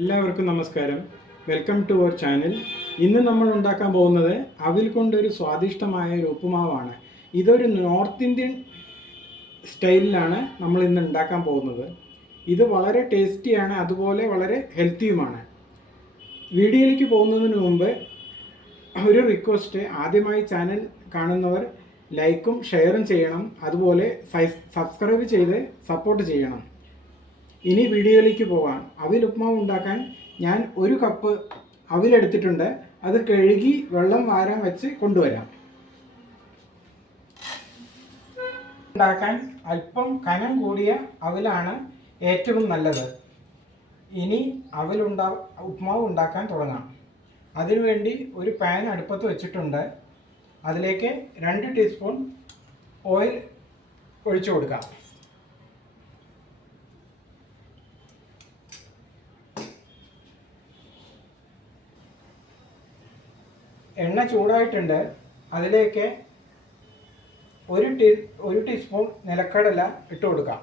എല്ലാവർക്കും നമസ്കാരം. Welcome to our channel. ഇന്ന് നമ്മൾ ഉണ്ടാക്കാൻ പോകുന്നത് അവിൽ കൊണ്ടൊരു സ്വാദിഷ്ടമായ ഒരു ഉപ്പുമാവാണ്. ഇതൊരു നോർത്ത് ഇന്ത്യൻ സ്റ്റൈലിലാണ് നമ്മൾ ഇന്ന് ഉണ്ടാക്കാൻ പോകുന്നത്. ഇത് വളരെ ടേസ്റ്റിയാണ്, അതുപോലെ വളരെ ഹെൽത്തിയുമാണ്. വീഡിയോയിലേക്ക് പോകുന്നതിന് മുമ്പ് ഒരു റിക്വസ്റ്റ്: ആദ്യമായി ചാനൽ കാണുന്നവർ ലൈക്കും ഷെയറും ചെയ്യണം, അതുപോലെ സബ്സ്ക്രൈബ് ചെയ്ത് സപ്പോർട്ട് ചെയ്യണം. ഇനി വീഡിയോയിലേക്ക് പോകാം. അവിൽ ഉപ്മാവ് ഉണ്ടാക്കാൻ ഞാൻ 1 കപ്പ് അവിലെടുത്തിട്ടുണ്ട്. അത് കഴുകി വെള്ളം വാരാൻ വെച്ച് കൊണ്ടുവരാം. ഉണ്ടാക്കാൻ അല്പം കനം കൂടിയ അവിലാണ് ഏറ്റവും നല്ലത്. ഇനി ഉപ്മാവ് ഉണ്ടാക്കാൻ തുടങ്ങാം. അതിനുവേണ്ടി ഒരു പാൻ അടുപ്പത്ത് വെച്ചിട്ടുണ്ട്. അതിലേക്ക് 2 ടീസ്പൂൺ ഓയിൽ ഒഴിച്ചു കൊടുക്കാം. എണ്ണ ചൂടായിട്ടുണ്ട്. അതിലേക്ക് 1 ടീസ്പൂൺ നിലക്കടല ഇട്ട് കൊടുക്കാം.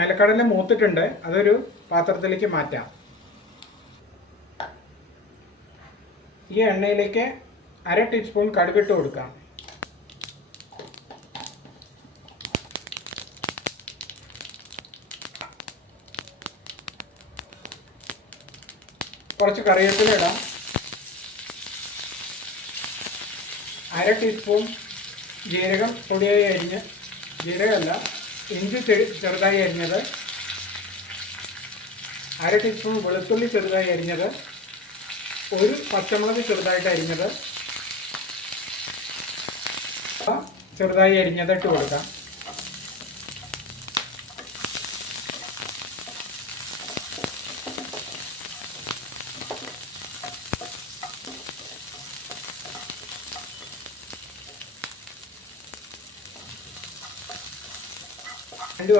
നിലക്കടല മൂത്തിട്ടുണ്ട്. അതൊരു പാത്രത്തിലേക്ക് മാറ്റാം. ഈ എണ്ണയിലേക്ക് 1/2 ടീസ്പൂൺ കടുകിട്ട് കൊടുക്കാം. കുറച്ച് കറിവേപ്പില ഇടാം. 1/2 ടീസ്പൂൺ ജീരകം പൊടിയായി അരിഞ്ഞ്, ജീരകമല്ല, ഇഞ്ചി ചെറുതായി അരിഞ്ഞത്, 1/2 ടീസ്പൂൺ വെളുത്തുള്ളി ചെറുതായി അരിഞ്ഞത്, 1 പച്ചമുളക് ചെറുതായിട്ട് അരിഞ്ഞത്, ചെറുതായി അരിഞ്ഞത് ഇട്ട് കൊടുക്കാം.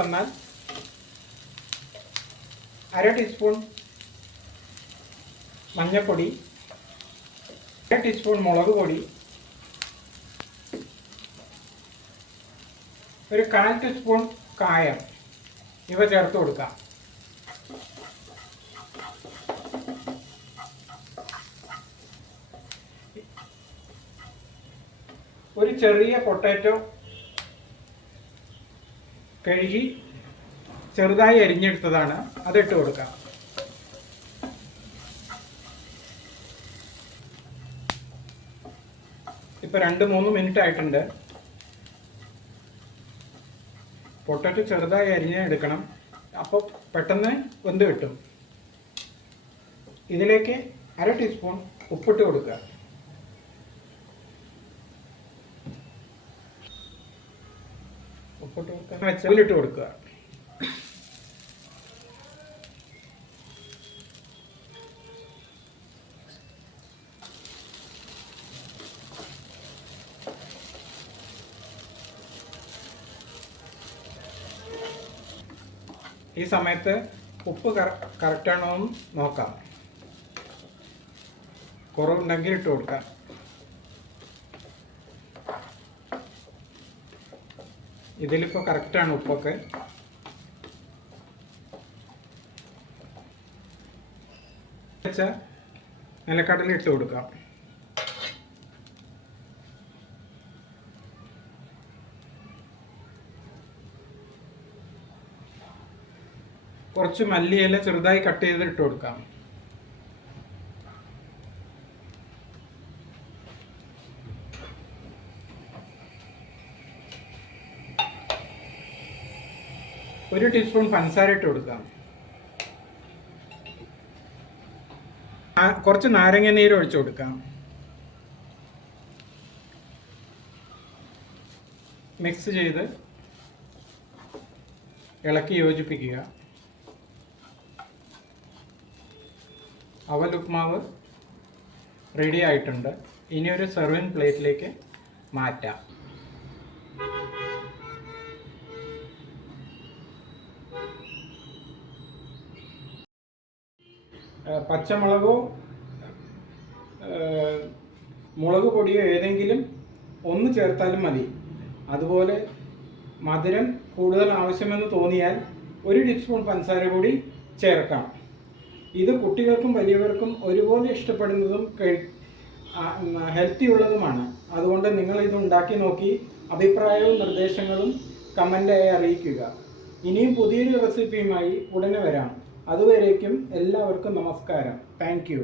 വന്നാൽ 1/2 ടീസ്പൂൺ മഞ്ഞൾപ്പൊടി, 1/2 ടീസ്പൂൺ മുളക് പൊടി, 1/4 ടീസ്പൂൺ കായം ഇവ ചേർത്ത് കൊടുക്കാം. ഒരു ചെറിയ പൊട്ടാറ്റോ കഴുകി ചെറുതായി അരിഞ്ഞെടുത്തതാണ്, അതിട്ട് കൊടുക്കാം. ഇപ്പം 2-3 മിനിറ്റ് ആയിട്ടുണ്ട്. പൊട്ടാറ്റോ ചെറുതായി അരിഞ്ഞ് എടുക്കണം, അപ്പോൾ പെട്ടെന്ന് വെന്ത് കിട്ടും. ഇതിലേക്ക് 1/2 ടീസ്പൂൺ ഉപ്പിട്ട് കൊടുക്കുക. വെച്ചിട്ട് കൊടുക്കുക. ഈ സമയത്ത് ഉപ്പ് കറക്റ്റാണോ എന്ന് നോക്കാം. കുറവുണ്ടെങ്കിൽ ഇട്ട് കൊടുക്കാം. ഇതിലിപ്പോൾ കറക്റ്റാണ് ഉപ്പൊക്കെ. വെച്ചാൽ നിലക്കടല ഇട്ട് കൊടുക്കാം. കുറച്ച് മല്ലിയില ചെറുതായി കട്ട് ചെയ്ത് ഇട്ട് കൊടുക്കാം. ഒരു ടീസ്പൂൺ പഞ്ചസാര ഇട്ട് കൊടുക്കാം. കുറച്ച് നാരങ്ങ നീര് ഒഴിച്ചു കൊടുക്കാം. മിക്സ് ചെയ്ത് ഇളക്കി യോജിപ്പിക്കുക. അവൽ ഉപ്മാവ് റെഡി ആയിട്ടുണ്ട്. ഇനി ഒരു സെർവിങ് പ്ലേറ്റിലേക്ക് മാറ്റാം. പച്ചമുളകോ മുളക് പൊടിയോ ഏതെങ്കിലും ഒന്ന് ചേർത്താലും മതി. അതുപോലെ മധുരം കൂടുതൽ ആവശ്യമെന്ന് തോന്നിയാൽ 1 ടീസ്പൂൺ പഞ്ചസാര കൂടി ചേർക്കാം. ഇത് കുട്ടികൾക്കും വലിയവർക്കും ഒരുപോലെ ഇഷ്ടപ്പെടുന്നതും ഹെൽത്തി ഉള്ളതുമാണ്. അതുകൊണ്ട് നിങ്ങൾ ഇത് ഉണ്ടാക്കി നോക്കി അഭിപ്രായവും നിർദ്ദേശങ്ങളും കമൻ്റായി അറിയിക്കുക. ഇനിയും പുതിയൊരു റെസിപ്പിയുമായി ഉടനെ വരാം. അതുവരേക്കും എല്ലാവർക്കും നമസ്കാരം. Thank you.